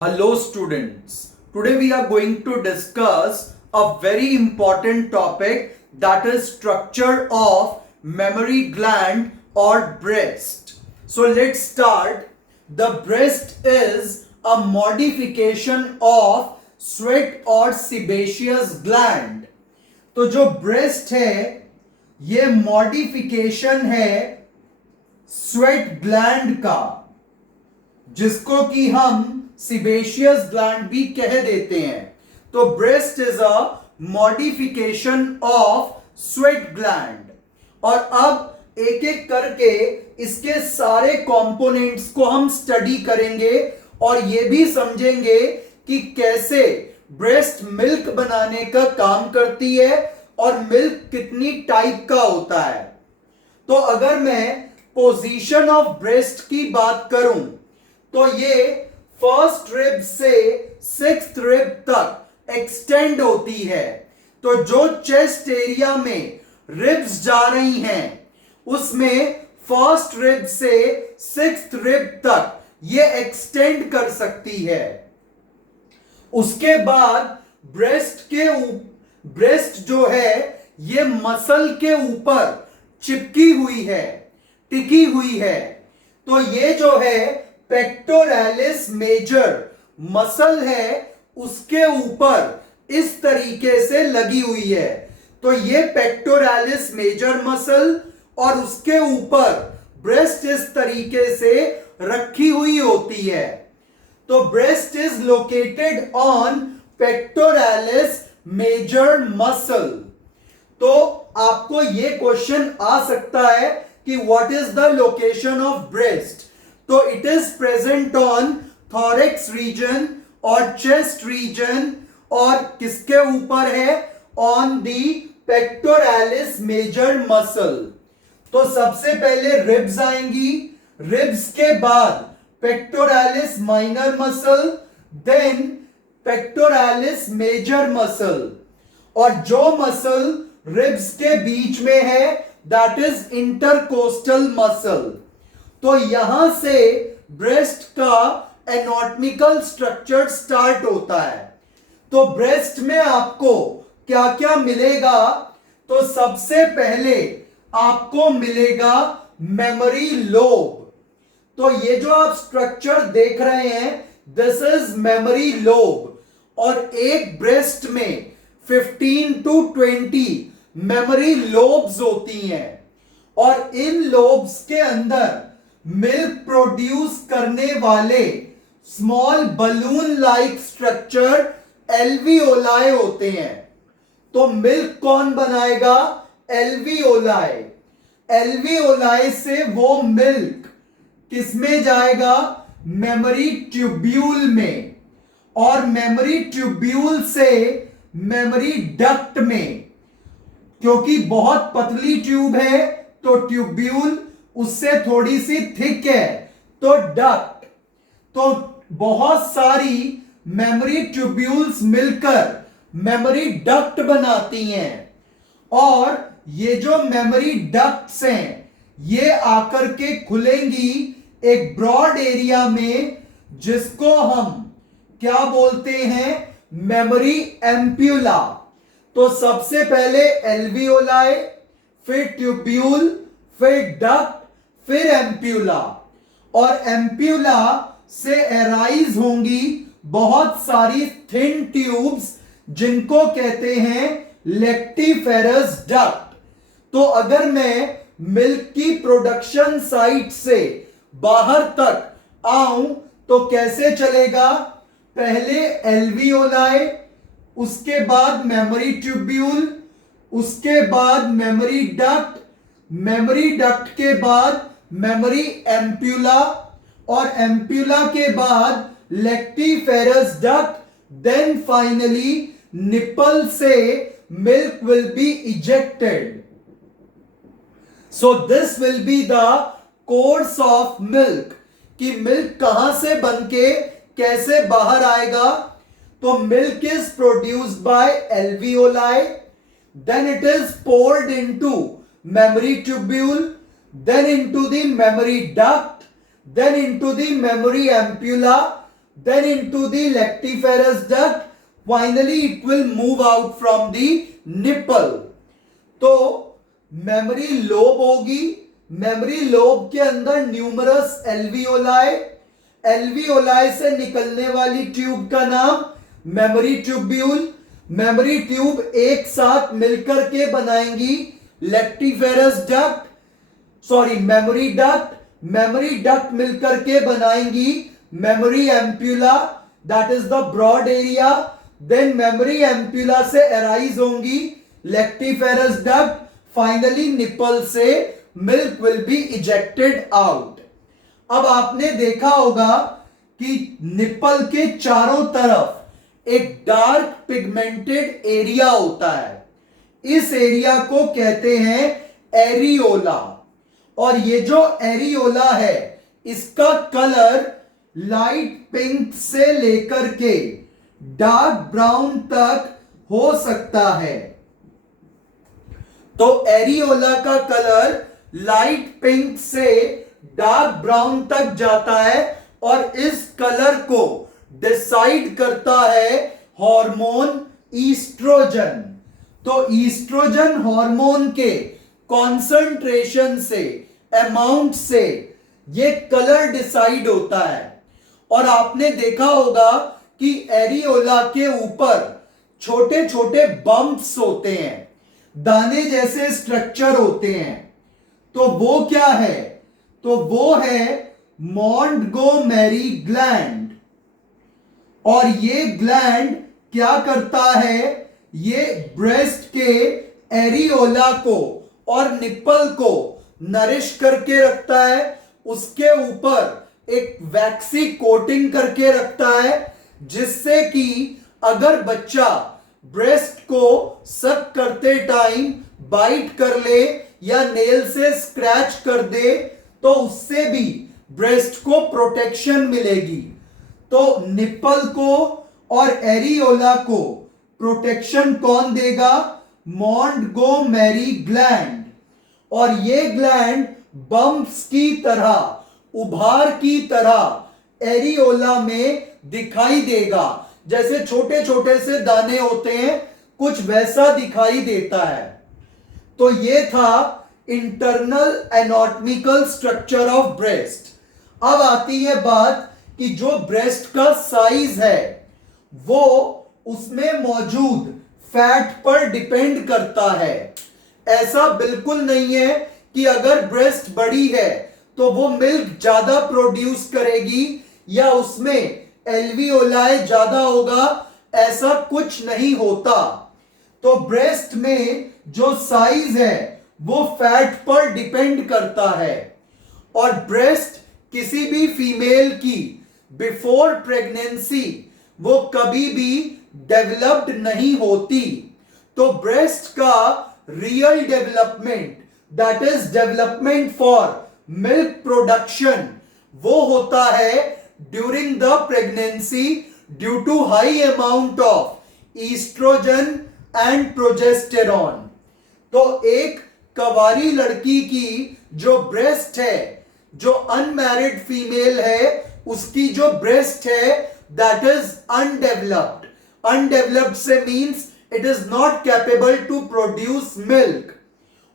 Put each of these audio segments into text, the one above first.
Hello students, today we are going to discuss a very important topic, that is structure of mammary gland or breast. So let's start. The breast is a modification of sweat or sebaceous gland. तो जो breast है ये modification है sweat gland का, जिसको कि हम sebaceous gland भी कह देते हैं. तो breast is a modification of sweat gland. और अब एक एक करके इसके सारे कंपोनेंट्स को हम स्टडी करेंगे और ये भी समझेंगे कि कैसे ब्रेस्ट मिल्क बनाने का काम करती है और मिल्क कितनी टाइप का होता है. तो अगर मैं पोजीशन ऑफ ब्रेस्ट की बात करूं तो ये फर्स्ट रिब से सिक्स्थ रिब तक एक्सटेंड होती है. तो जो चेस्ट एरिया में रिब्स जा रही हैं उसमें फर्स्ट रिब से सिक्स्थ रिब तक ये एक्सटेंड कर सकती है. उसके बाद ब्रेस्ट जो है ये मसल के ऊपर चिपकी हुई है, टिकी हुई है. तो ये जो है पेक्टोरालिस मेजर मसल है उसके ऊपर इस तरीके से लगी हुई है. तो ये पेक्टोरालिस मेजर मसल और उसके ऊपर ब्रेस्ट इस तरीके से रखी हुई होती है. तो breast is located on pectoralis major muscle. तो आपको ये क्वेश्चन आ सकता है कि what is the location of breast. तो it is present on thorax region और चेस्ट रीजन, और किसके ऊपर है, on the pectoralis major muscle. तो सबसे पहले रिब्स आएंगी, रिब्स के बाद pectoralis minor muscle, then pectoralis major muscle. और जो मसल रिब्स के बीच में है दैट इज इंटरकोस्टल मसल. तो यहां से ब्रेस्ट का एनाटॉमिकल स्ट्रक्चर स्टार्ट होता है. तो ब्रेस्ट में आपको क्या क्या मिलेगा, तो सबसे पहले आपको मिलेगा मेमोरी लोब. तो ये जो आप स्ट्रक्चर देख रहे हैं दिस इज मेमोरी लोब. और एक ब्रेस्ट में 15 to 20 मेमोरी लोब्स होती हैं. और इन लोब्स के अंदर मिल्क प्रोड्यूस करने वाले small balloon like structure alveoli होते हैं. तो मिल्क कौन बनाएगा, एल्वियोलाई. एल्वियोलाई से वो मिल्क किसमें जाएगा, मेमोरी ट्यूब्यूल में, और मेमोरी ट्यूब्यूल से मेमोरी डक्ट में. क्योंकि बहुत पतली ट्यूब है तो ट्यूब्यूल उससे थोड़ी सी थिक है तो डक्ट. तो बहुत सारी मेमोरी ट्यूब्यूल्स मिलकर मेमोरी डक्ट बनाती हैं. और ये जो मेमोरी डक्ट्स हैं ये आकर के खुलेंगी एक ब्रॉड एरिया में, जिसको हम क्या बोलते हैं, मेमोरी एम्प्यूला. तो सबसे पहले एल्वियोलाई, फिर ट्यूब्यूल, फिर डक्ट, फिर एम्प्यूला. और एम्प्यूला से एराइज होंगी बहुत सारी थिन ट्यूब्स जिनको कहते हैं लेक्टिफेरस डक्ट. तो अगर मैं मिल्क की प्रोडक्शन साइट से बाहर तक आऊं तो कैसे चलेगा, पहले एल्वियोलाई, उसके बाद मेमोरी ट्यूब्यूल, उसके बाद मेमोरी डक्ट, मेमोरी डक्ट के बाद मेमोरी एम्प्यूला, और एम्प्यूला के बाद lactiferous duct, then finally nipple से milk will be ejected. So this will be the course of milk, कि मिल्क कहां से बनके कैसे बाहर आएगा. तो milk is produced by alveoli, then it is poured into memory tubule, then into the memory duct, then into the memory ampulla, then into the lactiferous duct, finally it will move out from the nipple. तो memory lobe होगी, memory lobe के अंदर numerous alveoli, alveoli से निकलने वाली tube का नाम memory tubule, memory tube एक साथ मिलकर के बनाएंगी lactiferous duct, sorry mammary duct, mammary duct मिलकर के बनाएंगी mammary ampulla, that is the broad area, then mammary ampulla से अराइज होंगी लैक्टिफेरस डक्ट, फाइनली निपल से milk will be ejected out. अब आपने देखा होगा कि निपल के चारों तरफ एक डार्क पिगमेंटेड एरिया होता है, इस एरिया को कहते हैं एरियोला, और ये जो एरियोला है इसका कलर लाइट पिंक से लेकर के डार्क ब्राउन तक हो सकता है। तो एरियोला का कलर लाइट पिंक से डार्क ब्राउन तक जाता है, और इस कलर को डिसाइड करता है हार्मोन ईस्ट्रोजन। तो ईस्ट्रोजन हार्मोन के कॉन्सेंट्रेशन से, अमाउंट से ये कलर डिसाइड होता है। और आपने देखा होगा कि एरियोला के ऊपर छोटे छोटे बम्प्स होते हैं, दाने जैसे स्ट्रक्चर होते हैं, तो वो क्या है? तो वो है मॉन्टगोमेरी ग्लैंड। और ये ग्लैंड क्या करता है? ये ब्रेस्ट के एरियोला को और निप्पल को नरिश करके रखता है, उसके ऊपर एक वैक्सी कोटिंग करके रखता है, जिससे कि अगर बच्चा ब्रेस्ट को सक करते टाइम बाइट कर ले या नेल से स्क्रैच कर दे तो उससे भी ब्रेस्ट को प्रोटेक्शन मिलेगी। तो निप्पल को और एरियोला को प्रोटेक्शन कौन देगा? Montgomery gland. और ये ग्लैंड बम्प्स की तरह, उभार की तरह एरियोला में दिखाई देगा, जैसे छोटे छोटे से दाने होते हैं, कुछ वैसा दिखाई देता है। तो ये था internal anatomical structure of breast. अब आती है बात कि जो ब्रेस्ट का साइज है वो उसमें मौजूद फैट पर डिपेंड करता है। ऐसा बिल्कुल नहीं है कि अगर ब्रेस्ट बड़ी है तो वो मिल्क ज्यादा प्रोड्यूस करेगी या उसमें एल्वियोलाई ज्यादा होगा, ऐसा कुछ नहीं होता। तो ब्रेस्ट में जो साइज है वो फैट पर डिपेंड करता है। और ब्रेस्ट किसी भी फीमेल की बिफोर प्रेगनेंसी वो कभी भी डेवलप्ड नहीं होती। तो ब्रेस्ट का real development, that is development for milk production, वो होता है during the pregnancy due to high amount of oestrogen and progesterone. तो एक कवारी लड़की की जो ब्रेस्ट है, जो अनमैरिड फीमेल है, उसकी जो ब्रेस्ट है दैट इज अनडेवलप्ड। अनडेवलप्ड से means it is not capable to produce milk.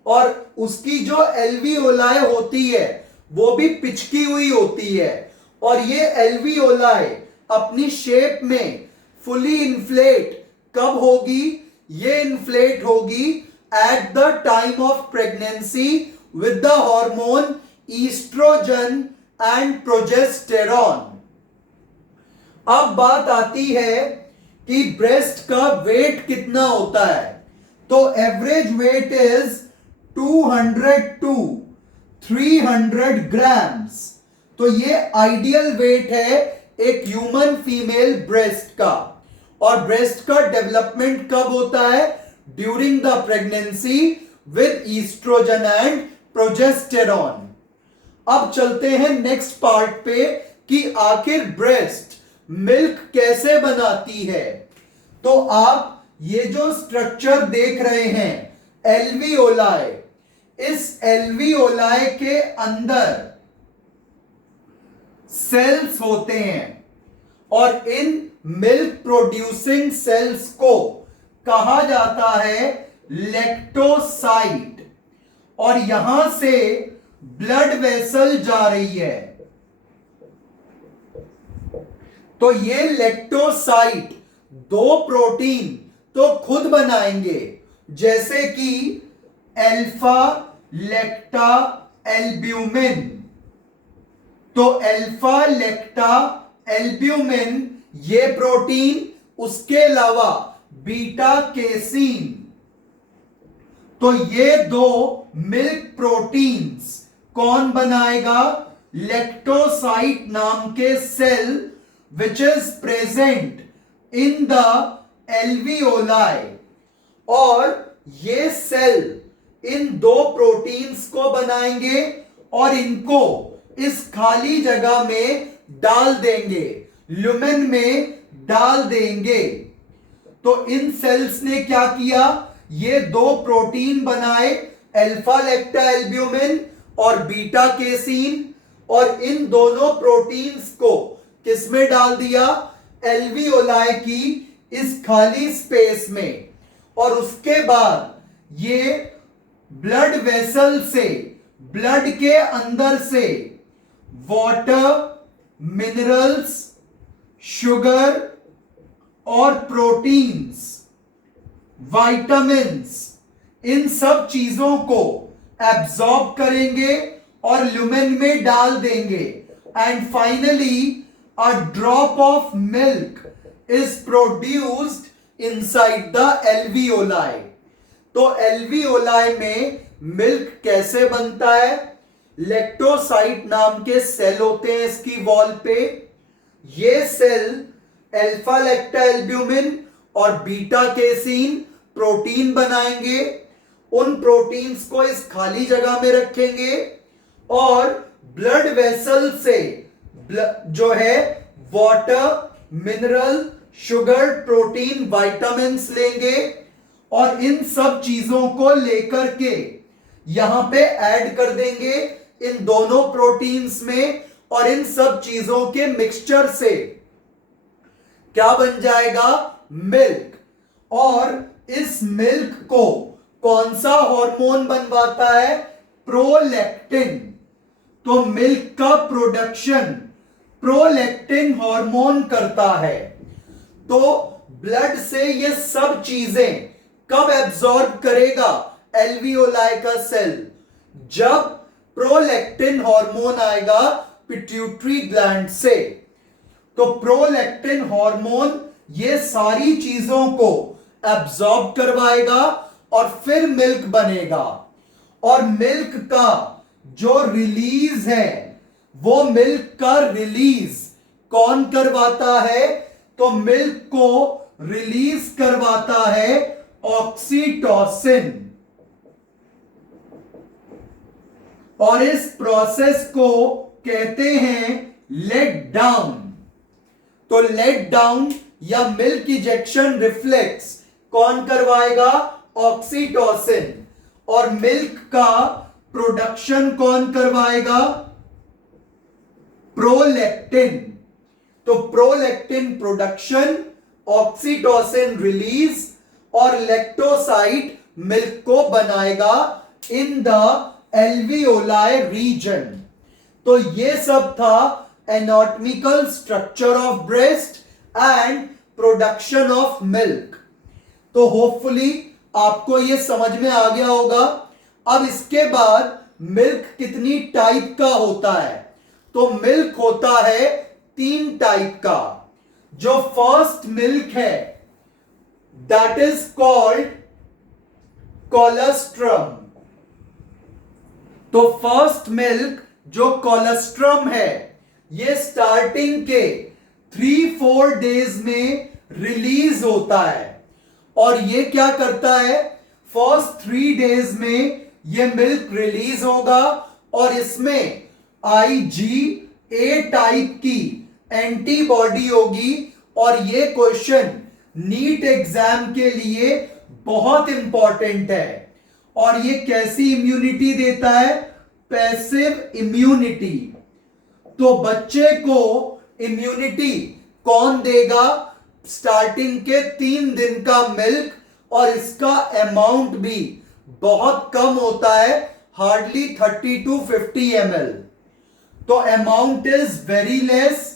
और उसकी जो एल्वियोलाई होती है वो भी पिचकी हुई होती है, और ये एल्वियोलाई अपनी शेप में फुली इन्फ्लेट कब होगी? ये इन्फ्लेट होगी at the time of pregnancy with the hormone oestrogen and progesterone. अब बात आती है कि ब्रेस्ट का वेट कितना होता है। तो average weight is 200 to 300 grams. तो ये आइडियल वेट है एक ह्यूमन फीमेल ब्रेस्ट का। और ब्रेस्ट का डेवलपमेंट कब होता है? During the pregnancy with oestrogen and progesterone. अब चलते हैं नेक्स्ट पार्ट पे कि आखिर ब्रेस्ट मिल्क कैसे बनाती है। तो आप ये जो स्ट्रक्चर देख रहे हैं एल्वियोलाई, इस एल्वियोलाई के अंदर सेल्स होते हैं, और इन मिल्क प्रोड्यूसिंग सेल्स को कहा जाता है लैक्टोसाइट। और यहां से ब्लड वेसल जा रही है, तो ये लैक्टोसाइट दो प्रोटीन तो खुद बनाएंगे, जैसे कि अल्फा लैक्टा एल्ब्यूमिन। तो अल्फा लैक्टा एल्ब्यूमिन ये प्रोटीन, उसके अलावा बीटा केसीन। तो ये दो मिल्क प्रोटीन्स कौन बनाएगा? लैक्टोसाइट नाम के cell which is present in the alveoli. और ये सेल इन दो प्रोटीन्स को बनाएंगे और इनको इस खाली जगह में डाल देंगे, लुमेन में डाल देंगे। तो इन सेल्स ने क्या किया? ये दो प्रोटीन बनाए, अल्फा लैक्टा एल्ब्यूमिन और बीटा केसीन, और इन दोनों प्रोटीन्स को किसमें डाल दिया? एल्वियोलाई की इस खाली स्पेस में। और उसके बाद ये ब्लड वेसल से, ब्लड के अंदर से वाटर, मिनरल्स, शुगर और प्रोटीन्स, विटामिन्स, इन सब चीजों को एब्जॉर्ब करेंगे और लुमेन में डाल देंगे। And finally a drop of milk is produced inside the alveoli. तो एल्वियोलाई में मिल्क कैसे बनता है? लैक्टोसाइट नाम के सेल होते हैं इसकी वॉल पे। ये सेल अल्फा लैक्टा एल्ब्यूमिन और बीटा केसीन प्रोटीन बनाएंगे, उन प्रोटीन्स को इस खाली जगह में रखेंगे और ब्लड वेसल से जो है water, mineral, sugar, protein, vitamins लेंगे और इन सब चीजों को लेकर के यहां पे ऐड कर देंगे इन दोनों प्रोटीन्स में। और इन सब चीजों के मिक्सचर से क्या बन जाएगा? मिल्क। और इस मिल्क को कौन सा हार्मोन बनवाता है? प्रोलैक्टिन। तो मिल्क का प्रोडक्शन प्रोलैक्टिन हार्मोन करता है। तो ब्लड से ये सब चीजें कब एब्जॉर्ब करेगा एल्वियोलाई का सेल? जब प्रोलैक्टिन हार्मोन आएगा पिट्यूटरी ग्लैंड से। तो प्रोलैक्टिन हार्मोन ये सारी चीजों को एब्जॉर्ब करवाएगा और फिर मिल्क बनेगा। और मिल्क का जो रिलीज है, वो मिल्क का रिलीज कौन करवाता है? तो मिल्क को रिलीज करवाता है ऑक्सीटोसिन। और इस प्रोसेस को कहते हैं लेट डाउन। तो लेट डाउन या मिल्क इजेक्शन रिफ्लेक्स कौन करवाएगा? ऑक्सीटोसिन। और मिल्क का प्रोडक्शन कौन करवाएगा? प्रोलैक्टिन। तो प्रोलैक्टिन प्रोडक्शन, ऑक्सीटोसिन रिलीज और लैक्टोसाइट मिल्क को बनाएगा इन द एल्वियोलाई रीजन। तो ये सब था anatomical structure of breast and production of milk. तो होपफुली आपको ये समझ में आ गया होगा। अब इसके बाद मिल्क कितनी टाइप का होता है? तो मिल्क होता है 3 टाइप का। जो फर्स्ट मिल्क है दैट इज कॉल्ड कोलेस्ट्रम। तो फर्स्ट मिल्क जो कोलेस्ट्रम है, ये स्टार्टिंग के 3-4 डेज में रिलीज होता है। और ये क्या करता है? फर्स्ट 3 डेज में ये मिल्क रिलीज होगा और इसमें IgA टाइप की एंटीबॉडी होगी। और ये क्वेश्चन नीट एग्जाम के लिए बहुत इंपॉर्टेंट है। और ये कैसी इम्यूनिटी देता है? Passive immunity. तो बच्चे को इम्यूनिटी कौन देगा? स्टार्टिंग के 3 दिन का मिल्क, और इसका अमाउंट भी बहुत कम होता है, हार्डली 30 to 50 ml. तो अमाउंट इज वेरी लेस,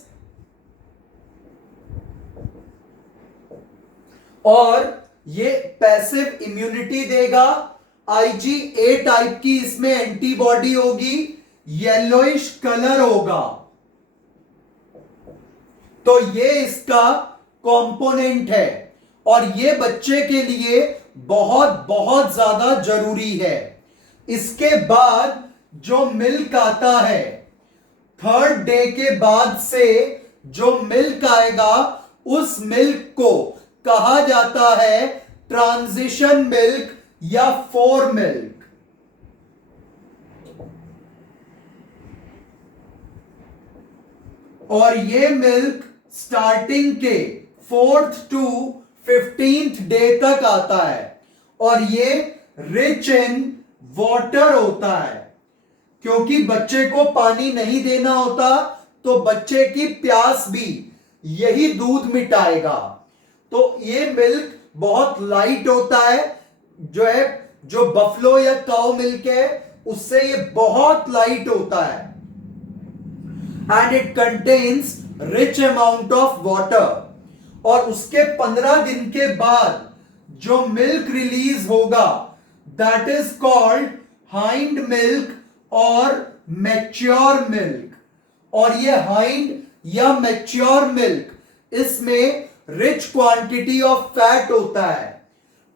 और ये पैसिव इम्यूनिटी देगा. IgA टाइप की इसमें एंटीबॉडी होगी, येलोइश कलर होगा. तो ये इसका कंपोनेंट है, और ये बच्चे के लिए बहुत बहुत ज्यादा जरूरी है. इसके बाद जो मिल्क आता है, 3rd डे के बाद से जो मिल्क आएगा, उस मिल्क को कहा जाता है ट्रांजिशन मिल्क या 4 मिल्क. और ये मिल्क स्टार्टिंग के 4th to 15th डे तक आता है, और ये रिच इन वाटर होता है. क्योंकि बच्चे को पानी नहीं देना होता, तो बच्चे की प्यास भी यही दूध मिटाएगा. तो ये मिल्क बहुत लाइट होता है, जो बफलो या काउ मिल्क है उससे ये बहुत लाइट होता है. And it contains rich amount of water. और उसके 15 दिन के बाद जो मिल्क रिलीज होगा, that is called hind milk और मैच्योर मिल्क. और ये हाइंड या मैच्योर मिल्क, इसमें रिच क्वांटिटी ऑफ फैट होता है.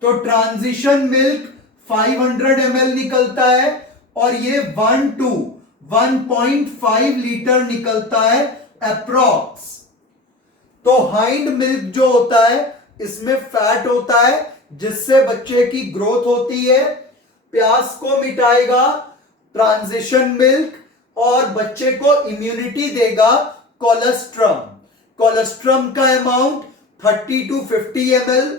तो ट्रांजिशन मिल्क 500 ml निकलता है, और ये 1 to 1.5 लीटर निकलता है अप्रॉक्स. तो हाइंड मिल्क जो होता है, इसमें फैट होता है, जिससे बच्चे की ग्रोथ होती है, प्यास को मिटाएगा ट्रांजिशन मिल्क, और बच्चे को इम्यूनिटी देगा कोलेस्ट्रम. कोलेस्ट्रम का amount 30 to 50 ml,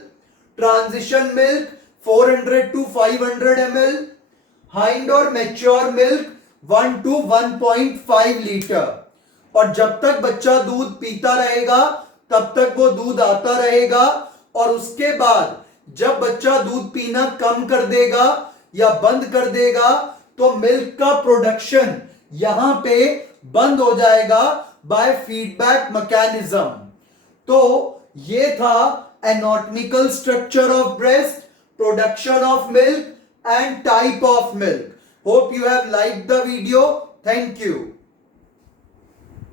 transition milk 400 to 500 ml, hind और मैच्योर मिल्क 1 to 1.5 लीटर. और जब तक बच्चा दूध पीता रहेगा, तब तक वो दूध आता रहेगा. और उसके बाद जब बच्चा दूध पीना कम कर देगा या बंद कर देगा, तो मिल्क का प्रोडक्शन यहां पे बंद हो जाएगा बाय फीडबैक मैकेनिज्म. तो ये था anatomical structure of breast, production of milk and type of milk. Hope you have liked the video. Thank you.